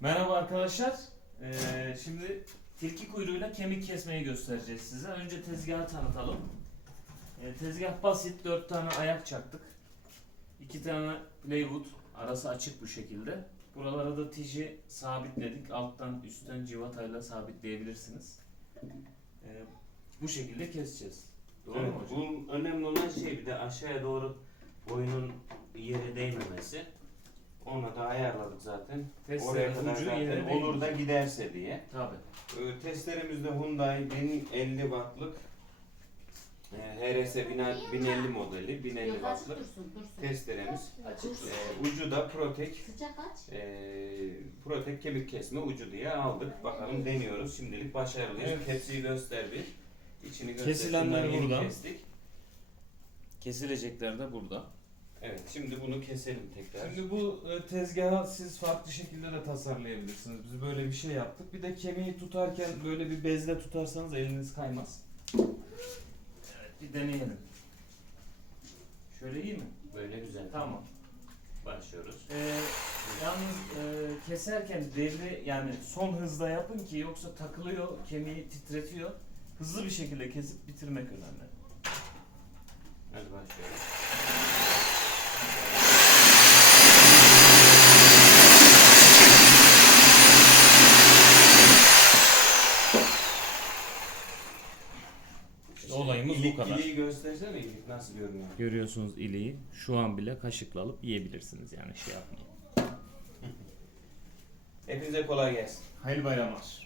Merhaba arkadaşlar. Ee, şimdi tilki kuyruğuyla kemik kesmeyi göstereceğiz size. Önce tezgahı tanıtalım. Ee, tezgah basit. 4 tane ayak çaktık. 2 tane plywood. Arası açık bu şekilde. Buralara da tiji sabitledik. Alttan üstten civatayla sabitleyebilirsiniz. Ee, bu şekilde keseceğiz. Doğru Evet, mu hocam? bu önemli olan şey bir de aşağıya doğru boyunun yere değmemesi. Onu da ayarladık zaten. Oraya kadar ucu zaten yere olur da giderse diye. Tabii. Ee, Testlerimizde Hyundai 1050 wattlık e, HRS 1050 modeli 1050 Yok açık wattlık dursun dursun. testeremiz. Açık. Ee, ucu da Protek Sıcak aç. e, Protek kemik kesme ucu diye aldık. Bakalım deniyoruz. Şimdilik başarılıyız. Evet. Tepsiyi göster bir. İçini göster. Kesilenler yeni burada. Kestik. Kesilecekler de burada. Evet şimdi bunu keselim tekrar. Şimdi bu e, tezgahı siz farklı şekilde de tasarlayabilirsiniz. Biz böyle bir şey yaptık. Bir de kemiği tutarken böyle bir bezle tutarsanız eliniz kaymaz. Evet bir deneyelim. Şöyle iyi mi? Böyle güzel. Tamam. Başlıyoruz. Ee, yalnız e, keserken belli yani son hızda yapın ki yoksa takılıyor, kemiği titretiyor. Hızlı bir şekilde kesip bitirmek önemli. Hadi başlıyoruz. Olayımız bu kadar. İliği göstersene ilik nasıl görünüyor. Görüyorsunuz iliği. Şu an bile kaşıkla alıp yiyebilirsiniz yani şey yapmayın. Hepinize kolay gelsin. Hayırlı bayramlar.